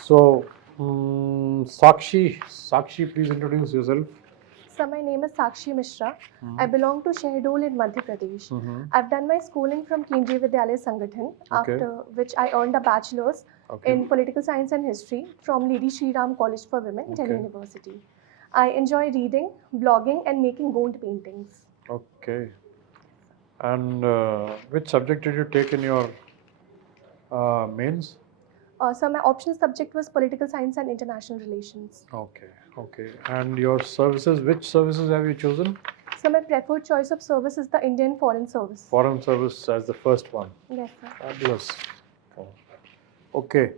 So, Sakshi, please introduce yourself. So my name is SAKSHI MISHRA. I belong to Shahdol in Madhya Pradesh. Mm-hmm. I've done my schooling from Kendriya Vidyalaya Sangathan, Okay. after which I earned a bachelor's Okay. in political science and history from Lady Shri Ram College for Women, Delhi Okay. University. I enjoy reading, blogging, and making gold paintings. Okay. And which subject did you take in your mains? So my optional subject was political science and international relations. Okay. Okay. And your services, which services have you chosen? So my preferred choice of service is the Indian Foreign Service. Foreign service as the first one. Yes, sir. Fabulous. Oh. Okay.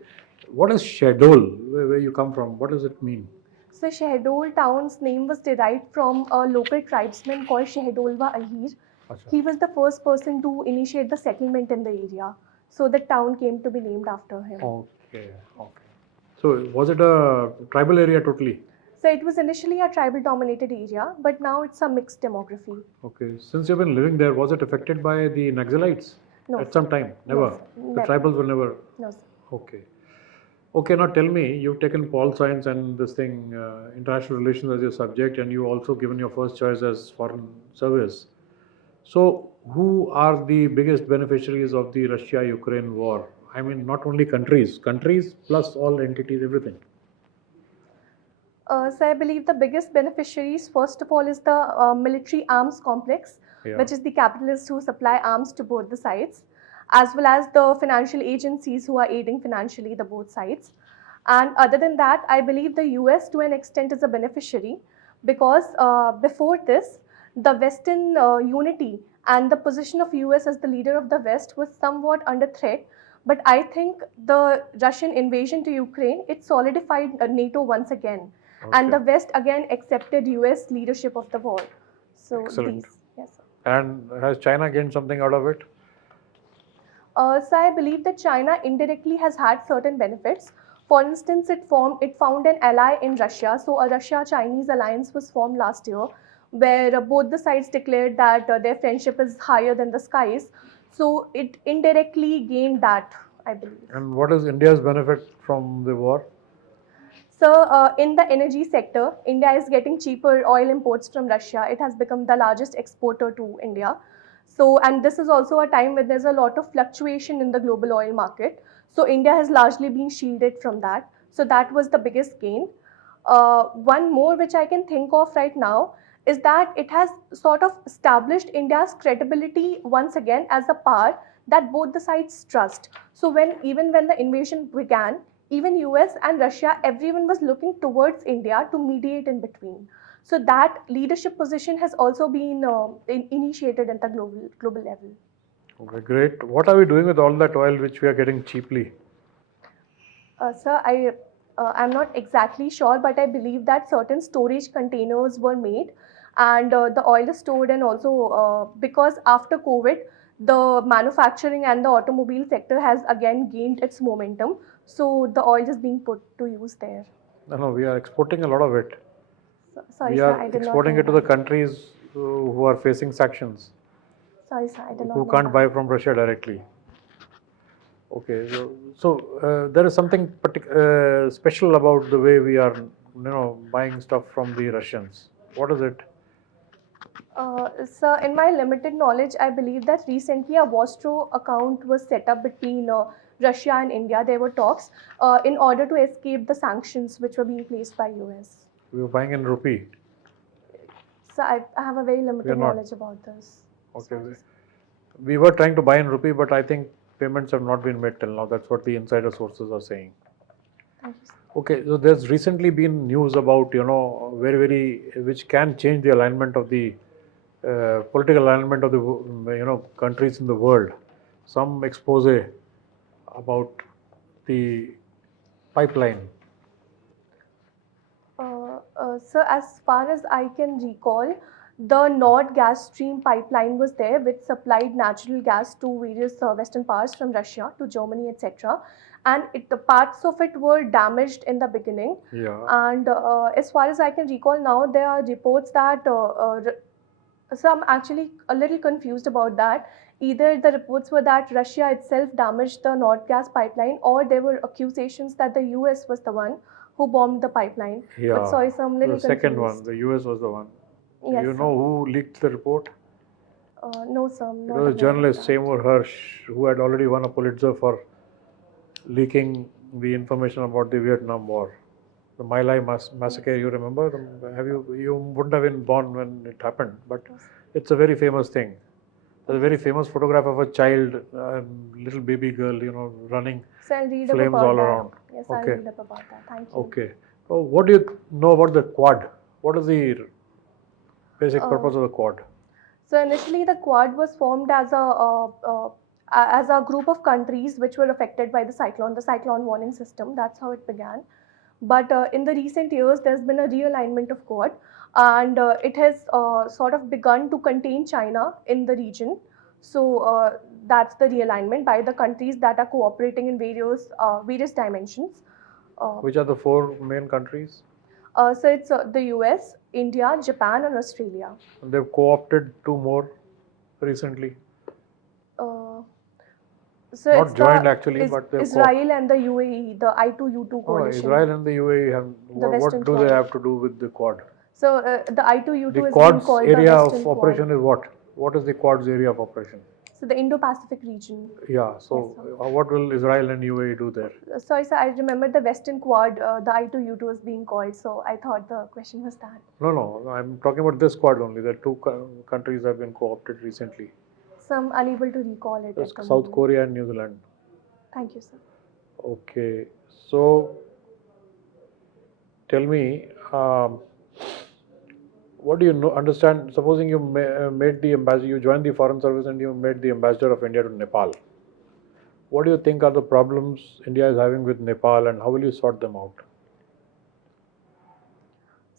What is Shahdol? Where you come from? What does it mean? So Shahdol town's name was derived from a local tribesman called Shahdolwa Ahir. Acha. He was the first person to initiate the settlement in the area. So the town came to be named after him. Okay. Okay. So was it a tribal area totally? So it was initially a tribal dominated area, but now it's a mixed demography. Okay. Since you've been living there, was it affected by the Naxalites? No, At sir. some time? Never. No, sir. The Never. tribals were never. No, sir. Okay. Okay. Now tell me, you've taken Pol Science and this thing, international relations as your subject, and you also given your first choice as foreign service. So, who are the biggest beneficiaries of the Russia-Ukraine war? I mean, not only countries plus all entities, everything. So I believe the biggest beneficiaries, first of all, is the military arms complex, Yeah. which is the capitalists who supply arms to both the sides, as well as the financial agencies who are aiding financially the both sides. And other than that, I believe the US to an extent is a beneficiary because before this, the Western unity and the position of US as the leader of the West was somewhat under threat. But I think the Russian invasion to Ukraine, it solidified NATO once again. And the Okay. West again accepted US leadership of the war. So Excellent. these, yes, sir. And has China gained something out of it? So I believe that China indirectly has had certain benefits. For instance, it found an ally in Russia. So a Russia-Chinese alliance was formed last year, where both the sides declared that their friendship is higher than the skies. So it indirectly gained that, I believe. And what is India's benefit from the war? So, in the energy sector, India is getting cheaper oil imports from Russia. It has become the largest exporter to India. So, and this is also a time where there's a lot of fluctuation in the global oil market. So, India has largely been shielded from that. So, that was the biggest gain. One more which I can think of right now is that it has sort of established India's credibility once again as a power that both the sides trust. So even when the invasion began, even US and Russia, everyone was looking towards India to mediate in between. So that leadership position has also been initiated at the global level. Okay, great. What are we doing with all that oil which we are getting cheaply? Sir, I'm not exactly sure, but I believe that certain storage containers were made and the oil is stored, and also because after COVID, the manufacturing and the automobile sector has again gained its momentum. So the oil is being put to use there. No, we are exporting a lot of it. Sorry, We sir, are I did not exporting know it to the that. countries who are facing sanctions, Sorry, sir, I did not who know can't that. buy from Russia directly. Okay, so there is something special about the way we are, buying stuff from the Russians. What is it? So, in my limited knowledge, I believe that recently a Vostro account was set up between Russia and India. There were talks in order to escape the sanctions which were being placed by US. We are buying in rupee. So, I have a very We are limited not. knowledge about this. Okay, we were trying to buy in rupee, but I think payments have not been made till now. That's what the insider sources are saying. Thank you, sir. Okay, so there's recently been news about, which can change the alignment of the political alignment of the, countries in the world. Some expose about the pipeline. So, as far as I can recall, the Nord gas stream pipeline was there, which supplied natural gas to various Western powers from Russia to Germany, etc. And the parts of it were damaged in the beginning. Yeah. And as far as I can recall now, there are reports that So I'm actually a little confused about that. Either the reports were that Russia itself damaged the Nord Gas pipeline, or there were accusations that the US was the one who bombed the pipeline. But Yeah, sorry, so I'm a the little second one, confused. the US was the one. Do Yes, you sir. know who leaked the report? No, sir, I'm It not was a aware of journalist, that. Seymour Hersh, who had already won a Pulitzer for leaking the information about the Vietnam War. The My Lai massacre, you remember? You wouldn't have been born when it happened, but Yes. it's a very famous thing. There's a Okay, very sir. famous photograph of a child, little baby girl, running, So I'll read up flames all about that. around. Yes, I'll Okay, read up about that. Thank you. okay. So what do you know about the Quad? What is the basic Uh, purpose of the Quad? So initially, the Quad was formed as a group of countries which were affected by the cyclone warning system. That's how it began. But in the recent years, there's been a realignment of Quad, and it has sort of begun to contain China in the region. So that's the realignment by the countries that are cooperating in various dimensions. Uh, Which are the four main countries? so it's the US, India, Japan, and Australia. And they've co-opted two more recently. Uh, So it's Not the joined actually, is but they've Israel and the UAE, the I2U2 No, no, coalition, Israel and the UAE have, the Western what do they Quad. have to do with the Quad? So the The I2U2 is being Quad's called the area of Western Quad. operation is what? What is the Quad's area of operation? So the Indo-Pacific region. Yeah, so Yes, sir. what will Israel and UAE do there? Sorry, sir, I remember the Western Quad, the I2U2 is being called. So I thought the question was that. No, no, I'm talking about this Quad only. The two countries have been co-opted recently. So I'm unable to recall it at the South moment. Korea and New Zealand. Thank you, sir. Okay, so tell me, what do you know, understand? Supposing you made the ambassador, you joined the foreign service and you made the ambassador of India to Nepal. What do you think are the problems India is having with Nepal, and how will you sort them out?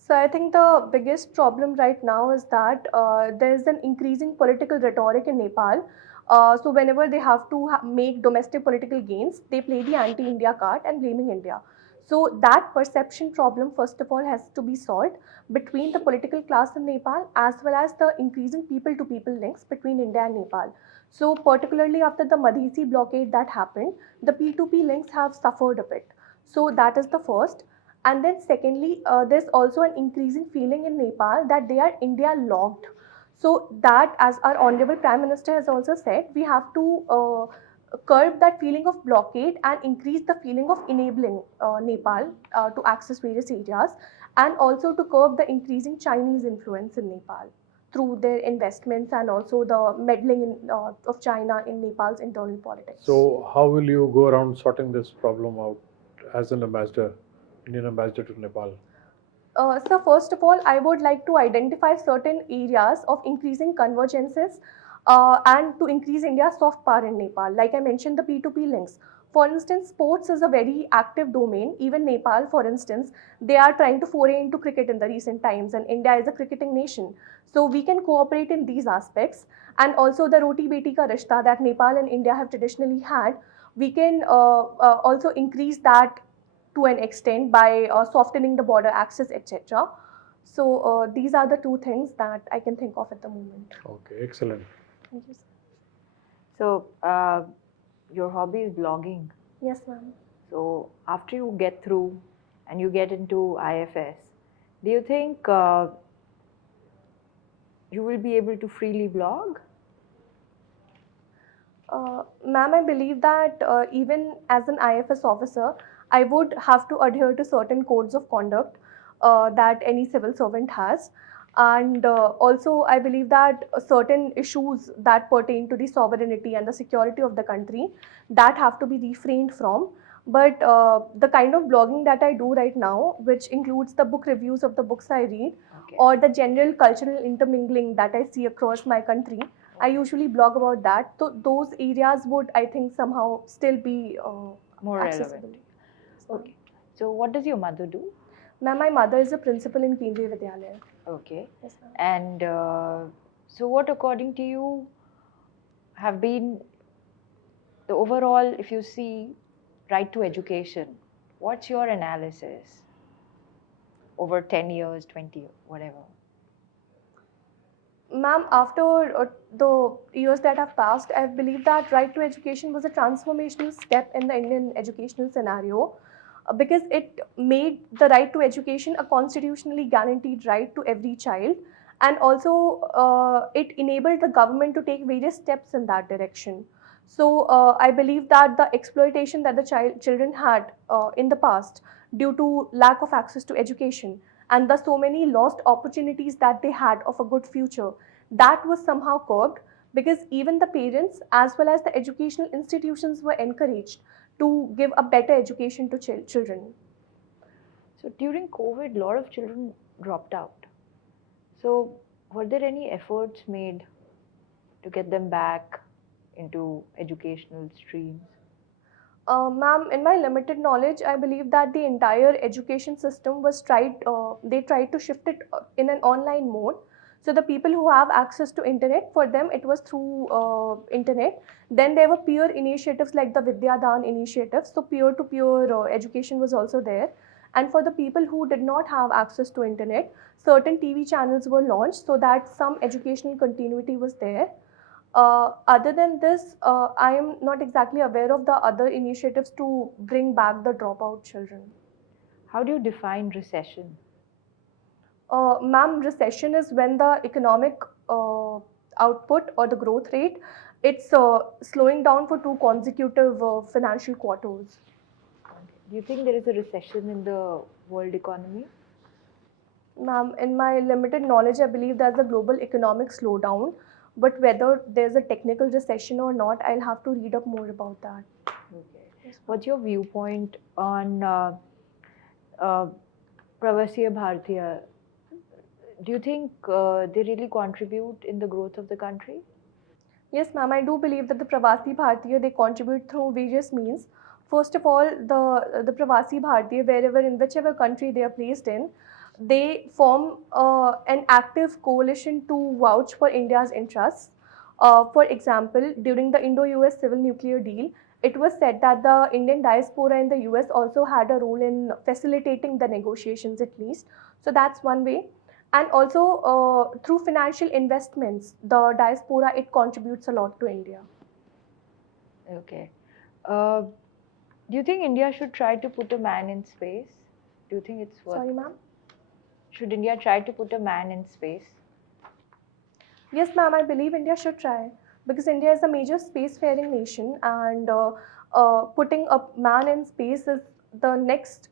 So I think the biggest problem right now is that there is an increasing political rhetoric in Nepal. So whenever they have to make domestic political gains, they play the anti-India card and blaming India. So that perception problem, first of all, has to be solved between the political class in Nepal as well as the increasing people-to-people links between India and Nepal. So particularly after the Madhesi blockade that happened, the P2P links have suffered a bit. So that is the first. And then secondly, there's also an increasing feeling in Nepal that they are India locked. So that, as our Honorable Prime Minister has also said, we have to curb that feeling of blockade and increase the feeling of enabling Nepal to access various areas, and also to curb the increasing Chinese influence in Nepal through their investments and also the meddling of China in Nepal's internal politics. So, how will you go around sorting this problem out as an ambassador, Indian ambassador to Nepal? So first of all, I would like to identify certain areas of increasing convergences and to increase India's soft power in Nepal. Like I mentioned, the P2P links. For instance, sports is a very active domain. Even Nepal, for instance, they are trying to foray into cricket in the recent times, and India is a cricketing nation. So we can cooperate in these aspects. And also the Roti Beti Ka Rishta that Nepal and India have traditionally had, we can also increase that to an extent by softening the border access, etc. So these are the two things that I can think of at the moment. Okay, excellent. Thank you, sir. So, your hobby is blogging. Yes, ma'am. So, after you get through and you get into IFS, do you think you will be able to freely blog? Ma'am, I believe that even as an IFS officer, I would have to adhere to certain codes of conduct that any civil servant has. And also, I believe that certain issues that pertain to the sovereignty and the security of the country that have to be refrained from. But the kind of blogging that I do right now, which includes the book reviews of the books I read, Okay. or the general cultural intermingling that I see across my country, I usually blog about that. So those areas would, I think, somehow still be More accessible. relevant. Okay. So, what does your mother do? Ma'am, my mother is a principal in Kendriya Vidyalaya. Okay. Yes, ma'am. And so, what according to you have been the overall, if you see, right to education, what's your analysis over 10 years, 20 years, whatever? Ma'am, after the years that have passed, I believe that right to education was a transformational step in the Indian educational scenario because it made the right to education a constitutionally guaranteed right to every child, and also it enabled the government to take various steps in that direction. So I believe that the exploitation that the children had in the past due to lack of access to education and the so many lost opportunities that they had of a good future, that was somehow curbed because even the parents as well as the educational institutions were encouraged to give a better education to children. So during COVID, a lot of children dropped out. So were there any efforts made to get them back into educational streams? Ma'am, in my limited knowledge, I believe that the entire education system was they tried to shift it in an online mode. So the people who have access to internet, for them it was through internet. Then there were peer initiatives like the Vidya Dan initiative. So peer-to-peer education was also there. And for the people who did not have access to internet, certain TV channels were launched so that some educational continuity was there. Other than this, I am not exactly aware of the other initiatives to bring back the dropout children. How do you define recession? Ma'am, recession is when the economic output or the growth rate, it's slowing down for two consecutive financial quarters. Do you think there is a recession in the world economy? Ma'am, in my limited knowledge, I believe there's a global economic slowdown, but whether there's a technical recession or not, I'll have to read up more about that. Okay. What's your viewpoint on Pravasiya Bharatiya? Do you think they really contribute in the growth of the country? Yes, ma'am, I do believe that the Pravasi Bharatiya, they contribute through various means. First of all, the Pravasi Bharatiya, wherever in whichever country they are placed in, they form an active coalition to vouch for India's interests. For example, during the Indo-US civil nuclear deal, it was said that the Indian diaspora in the US also had a role in facilitating the negotiations at least. So that's one way. And also through financial investments, the diaspora, it contributes a lot to India. Okay. Do you think India should try to put a man in space? Do you think it's worth? Sorry, ma'am. Should India try to put a man in space? Yes, ma'am, I believe India should try because India is a major spacefaring nation, and putting a man in space is the next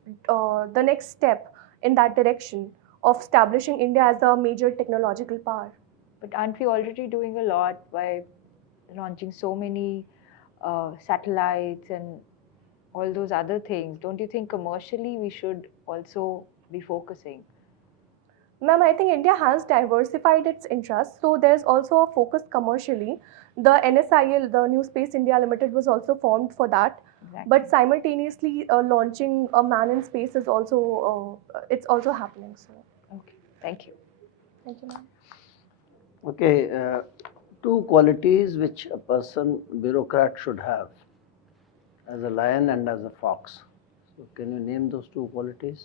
step in that direction of establishing India as a major technological power. But aren't we already doing a lot by launching so many satellites and all those other things? Don't you think commercially we should also be focusing? Ma'am, I think India has diversified its interests, so there's also a focus commercially. The NSIL, the New Space India Limited, was also formed for that. Exactly. But simultaneously, launching a man in space is also it's also happening. So, Okay, thank you. thank you, ma'am. Okay, two qualities which a bureaucrat should have, as a lion and as a fox. So, can you name those two qualities?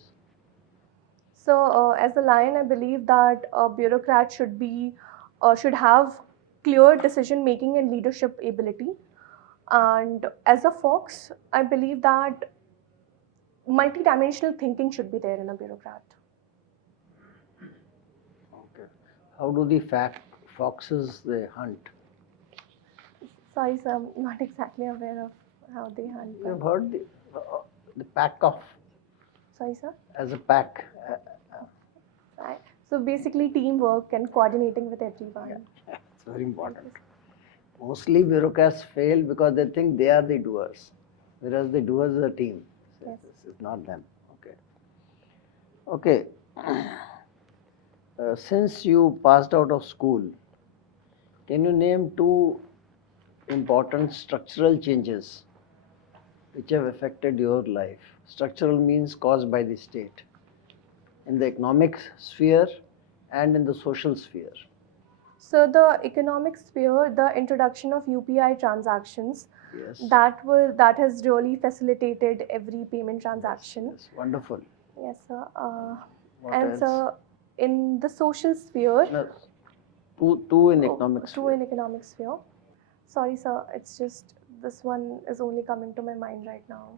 So, as a lion, I believe that a bureaucrat should have clear decision making and leadership ability. And as a fox, I believe that multi-dimensional thinking should be there in a bureaucrat. Okay. How do the foxes they hunt? Sorry, sir, I'm not exactly aware of how they hunt. You have heard the pack of, Sorry, sir. as a pack. Right. So basically, teamwork and coordinating with everyone. It's very important. Mostly bureaucrats fail because they think they are the doers, whereas the doers is a team. So Yes. this is not them. Okay. Okay. Since you passed out of school, can you name two important structural changes which have affected your life? Structural means caused by the state, in the economic sphere and in the social sphere. So the economic sphere, the introduction of UPI transactions, Yes. that has really facilitated every payment transaction. Yes, wonderful. Yes, sir. What And else? so in the social sphere, No, Two in economic Two sphere. in economic sphere. Sorry, sir. It's just this one is only coming to my mind right now.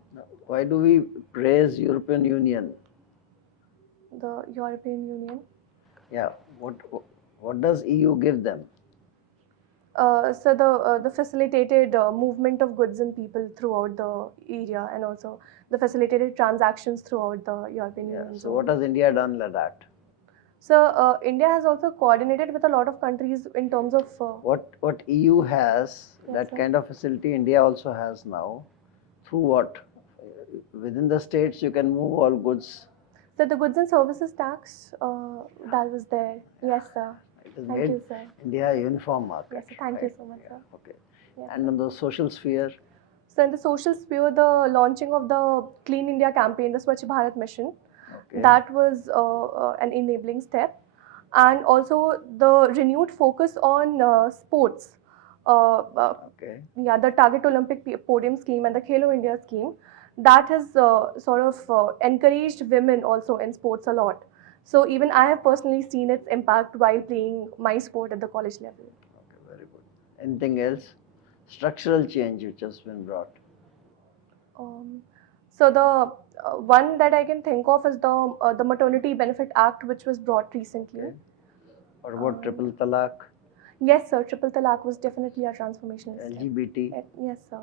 Why do we praise European Union? The European Union. Yeah. What does EU give them? So the facilitated movement of goods and people throughout the area, and also the facilitated transactions throughout the European Yeah. Union. So what has India done like that? So India has also coordinated with a lot of countries in terms of What EU has, Yes, that sir. kind of facility India also has now. Through what? Within the states you can move all goods. so the goods and services tax that was there. Yes, sir. It has Thank made you, sir. India a uniform market. Yes, sir. Thank you right? so much, sir. Okay. Yes, And on the social sphere, So in the social sphere, the launching of the Clean India campaign, the Swachh Bharat mission, okay. that was an enabling step. And also the renewed focus on sports. Okay. Yeah, the Target Olympic Podium scheme and the Khelo India scheme, that has sort of encouraged women also in sports a lot. So even I have personally seen its impact while playing my sport at the college level. Okay, very good. Anything else? Structural change which has been brought. So the one that I can think of is the Maternity Benefit Act, which was brought recently. Okay. What about triple talaq, Yes, sir. Triple talaq was definitely a transformational step. LGBT, Yes, sir.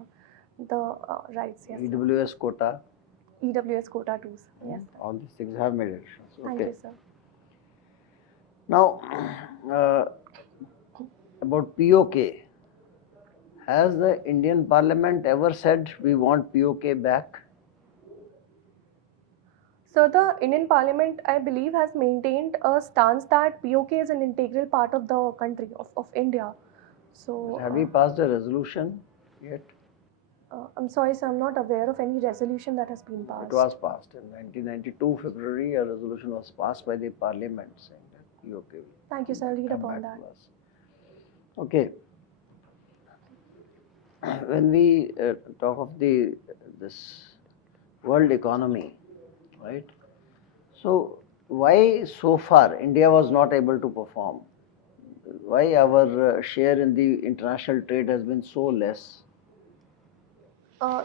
The rights, yes. Sir. EWS quota? EWS quota too, sir. Yes, sir. All these things have made a difference. Thank you, sir. Now, about POK. Has the Indian Parliament ever said we want POK back? So the Indian Parliament, I believe, has maintained a stance that POK is an integral part of the country, of India. So Have we passed a resolution yet? I'm sorry, sir, I'm not aware of any resolution that has been passed. It was passed in 1992 February. A resolution was passed by the Parliament saying that POK will Thank you, sir. I'll read come upon back that. to us. Okay. When we talk of this world economy, right? So why so far India was not able to perform? Why our share in the international trade has been so less?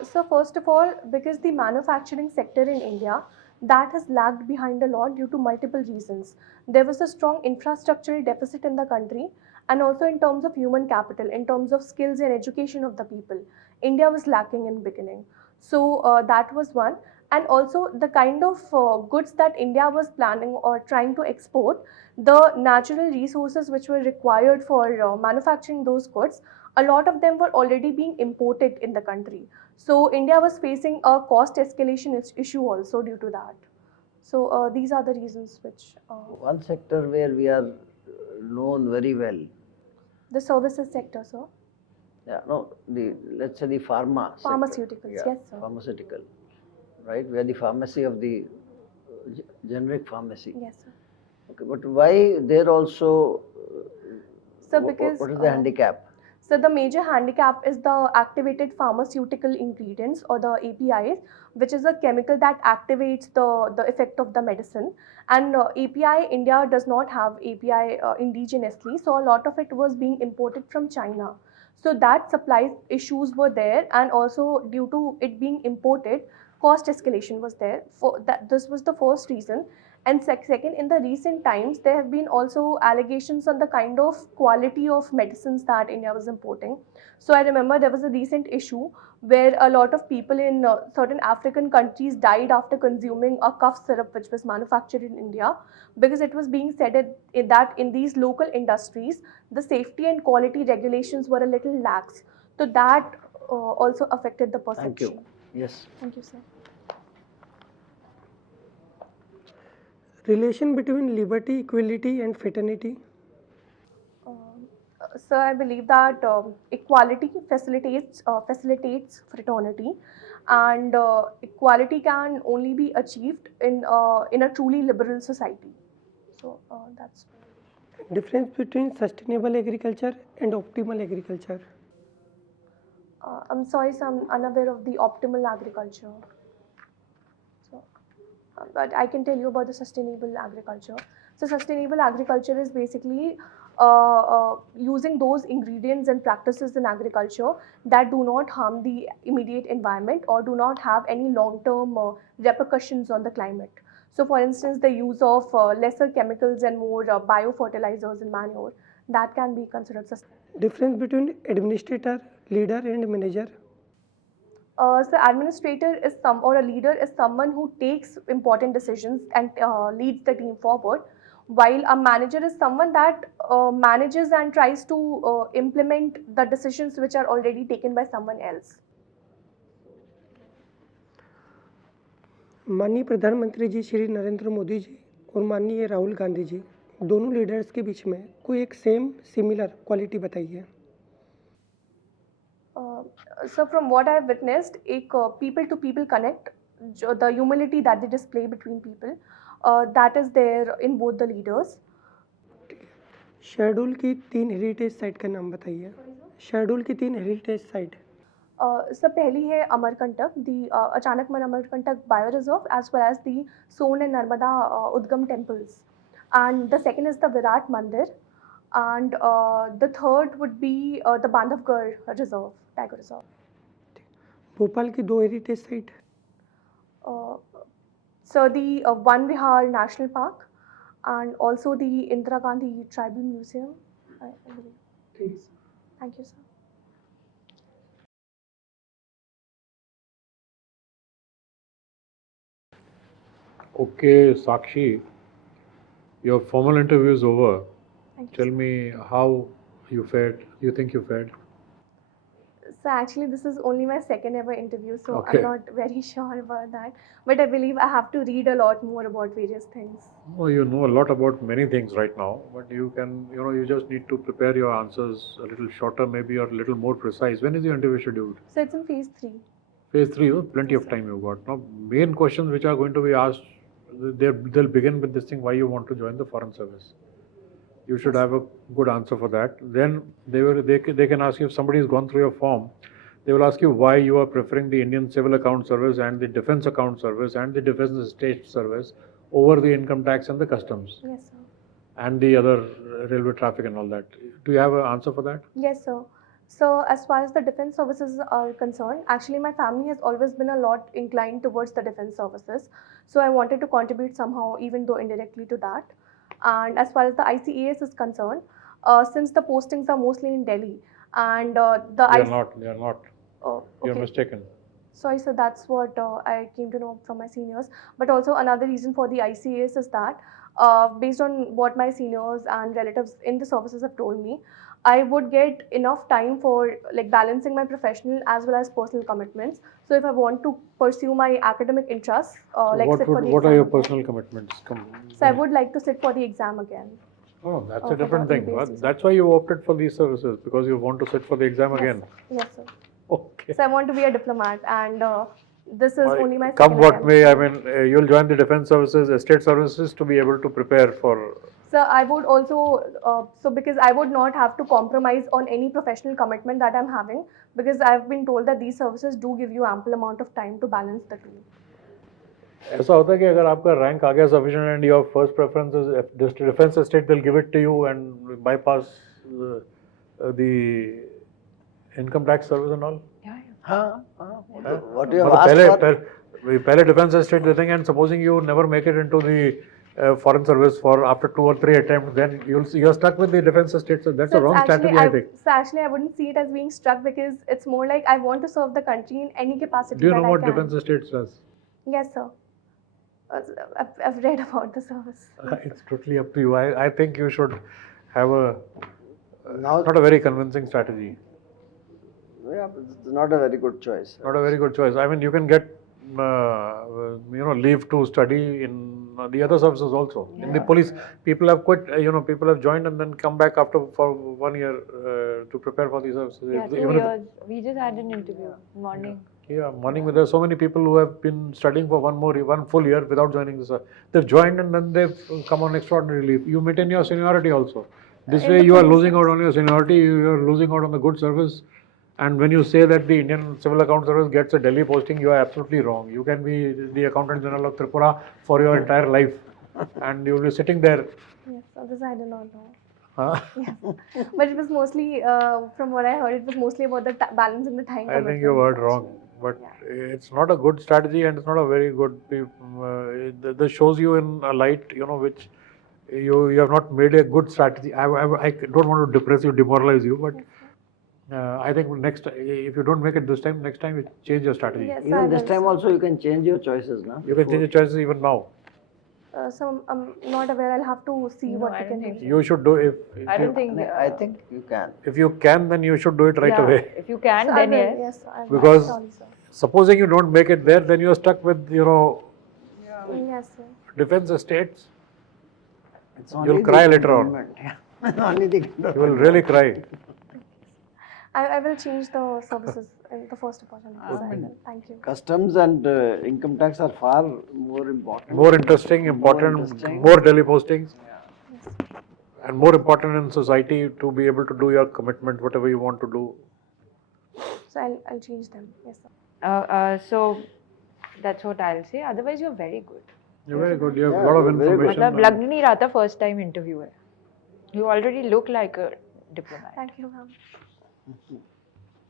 So first of all, because the manufacturing sector in India, that has lagged behind a lot due to multiple reasons. There was a strong infrastructural deficit in the country, and also in terms of human capital, in terms of skills and education of the people. India was lacking in beginning. So that was one. And also the kind of goods that India was planning or trying to export, the natural resources which were required for manufacturing those goods, a lot of them were already being imported in the country. So India was facing a cost escalation issue also due to that. So these are the reasons which One sector where we are known very well. the services sector, sir. Yeah, no, let's say the pharma sector. Pharmaceuticals, Yeah, yes, sir. pharmaceutical, right? We are the pharmacy of the generic pharmacy. Yes, sir. Okay, but why there also? So because what is the handicap? So the major handicap is the activated pharmaceutical ingredients, or the APIs, which is a chemical that activates the effect of the medicine. And API, India does not have API indigenously, so a lot of it was being imported from China. So that supply issues were there, and also due to it being imported, cost escalation was there. For that, this was the first reason. And second, in the recent times, there have been also allegations on the kind of quality of medicines that India was importing. So I remember there was a recent issue where a lot of people in certain African countries died after consuming a cough syrup which was manufactured in India, because it was being said that in these local industries, the safety and quality regulations were a little lax. So that also affected the perception. Thank you. Yes. Thank you, sir. Relation between liberty, equality, and fraternity. So I believe that equality facilitates fraternity, and equality can only be achieved in a truly liberal society. So that's. Difference between sustainable agriculture and optimal agriculture. I'm sorry, so I'm unaware of the optimal agriculture. So, but I can tell you about the sustainable agriculture. So sustainable agriculture is basically using those ingredients and practices in agriculture that do not harm the immediate environment or do not have any long-term repercussions on the climate. So for instance, the use of lesser chemicals and more biofertilizers and manure, that can be considered sustainable. Difference between administrator, leader and manager. So administrator is a leader is someone who takes important decisions and leads the team forward, while a manager is someone that manages and tries to implement the decisions which are already taken by someone else. माननीय प्रधानमंत्री जी श्री नरेंद्र मोदी जी और माननीय राहुल गांधी जी दोनों leaders के बीच में कोई एक same similar quality बताइए. So from what I have witnessed, एक people to people connect, the humility that they display between people, that is there in both the leaders. Schedule की 3 हेरिटेज साइट का नाम बताइए. शेड्यूल की 3 heritage site. So पहली है Amarkantak, the अचानकमल Amarkantak bio reserve, as well as the Son and Narmada Udgam temples, and the second is the Virat Mandir, and the third would be the Bandhavgarh reserve, tiger reserve. Bhopal की 2 heritage site. So the One Vihar National Park and also the Indira Gandhi Tribal Museum, I believe. Thank you, sir. Okay, Sakshi, your formal interview is over. Thank you. Tell me how you fared. You think you fared? So actually, this is only my second ever interview, so Okay. I'm not very sure about that. But I believe I have to read a lot more about various things. Oh, you know a lot about many things right now, but you can, you just need to prepare your answers a little shorter, maybe, or a little more precise. When is your interview scheduled? So it's in phase 3. Phase 3, oh, plenty of time you've got. Now, main questions which are going to be asked, they'll begin with this thing, why you want to join the foreign service. You should have a good answer for that. Then they can ask you, if somebody has gone through your form, they will ask you why you are preferring the Indian Civil Account Service and the Defence Account Service and the Defence Estate Service over the income tax and the customs Yes, sir. and the other railway traffic and all that. Do you have an answer for that? Yes, sir. So as far as the defense services are concerned, actually my family has always been a lot inclined towards the defense services. So I wanted to contribute somehow, even though indirectly, to that. And as far as the ICAS is concerned, since the postings are mostly in Delhi, and They are not. Oh, You're okay. mistaken. Sorry, so that's what I came to know from my seniors. But also another reason for the ICAS is that based on what my seniors and relatives in the services have told me, I would get enough time for like balancing my professional as well as personal commitments. So if I want to pursue my academic interests, like sit for the What are exam your again. personal commitments? So I would like to sit for the exam again. Oh, that's for a different the thing. basis. That's why you opted for these services, because you want to sit for the exam again. Yes, sir. Okay. So I want to be a diplomat, and this is only my Come second what attempt. may, I mean, you'll join the defense services, estate services to be able to prepare for. So I would also, because I would not have to compromise on any professional commitment that I'm having, because I've been told that these services do give you ample amount of time to balance the two. ऐसा होता है कि अगर आपका rank आ गया sufficient and your first preference is defense estate, they'll give it to you and bypass the income tax service and all. What you have asked for? पहले defense estate देते हैं, and supposing you never make it into the foreign service for after 2 or 3 attempts, then you're stuck with the defense estate. So that's a wrong strategy, I think. So actually, I wouldn't see it as being stuck, because it's more like I want to serve the country in any capacity. Do you know that what I can. defense estate does? Yes, sir. I've read about the service. It's totally up to you. I think you should have Now, not a very convincing strategy. yeah, it's not a very good choice. Not a very good choice. I mean, you can get leave to study in the other services also. In the police, people have quit. People have joined and then come back for 1 year to prepare for these services. Yeah, 2 Even if- years. We just had an interview morning. Yeah, morning. There are so many people who have been studying for one full year without joining this. They've joined and then they've come on extraordinary leave. You maintain your seniority also. This In way, the you are police losing out on your seniority. You are losing out on the good service. And when you say that the Indian Civil Account Service gets a Delhi posting, you are absolutely wrong. You can be the Accountant General of Tripura for your entire life, and you will be sitting there. Yes, sir. This I did not know. Huh? But it was mostly, from what I heard, it was mostly about the balance and the time I think you heard wrong. But it's not a good strategy, and it's not a very good. This shows you in a light, which you have not made a good strategy. I don't want to depress you, demoralize you, but I think if you don't make it this time, next time you change your strategy. Yes, I Even this will, time sir. also you can change your choices, na? You can change your choices even now. So I'm not aware. I'll have to see No, what I we don't can think do. You should do I don't think. I think you can. if you can, then you should do it right yeah, away. If you can, So I then will, yes. yes, I will. Because Surely, sir. supposing you don't make it there, then you're stuck with Yes, sir. defense estates. It's You'll only cry the later on. cantonment, yeah. Only the You will cantonment. really cry. I will change the services in the first opportunity. I So I mean, will. Thank you. Customs and income tax are far more important. More interesting, important, interesting. more daily postings, Yeah. and more important in society to be able to do your commitment, whatever you want to do. So I'll change them. Yes, sir. So that's what I'll say. Otherwise, you're very good. You're very good. You have Yeah, a lot of you're very good. information. मतलब लग नहीं रहा था first time interview है. You already look like a diplomat. Thank you, ma'am.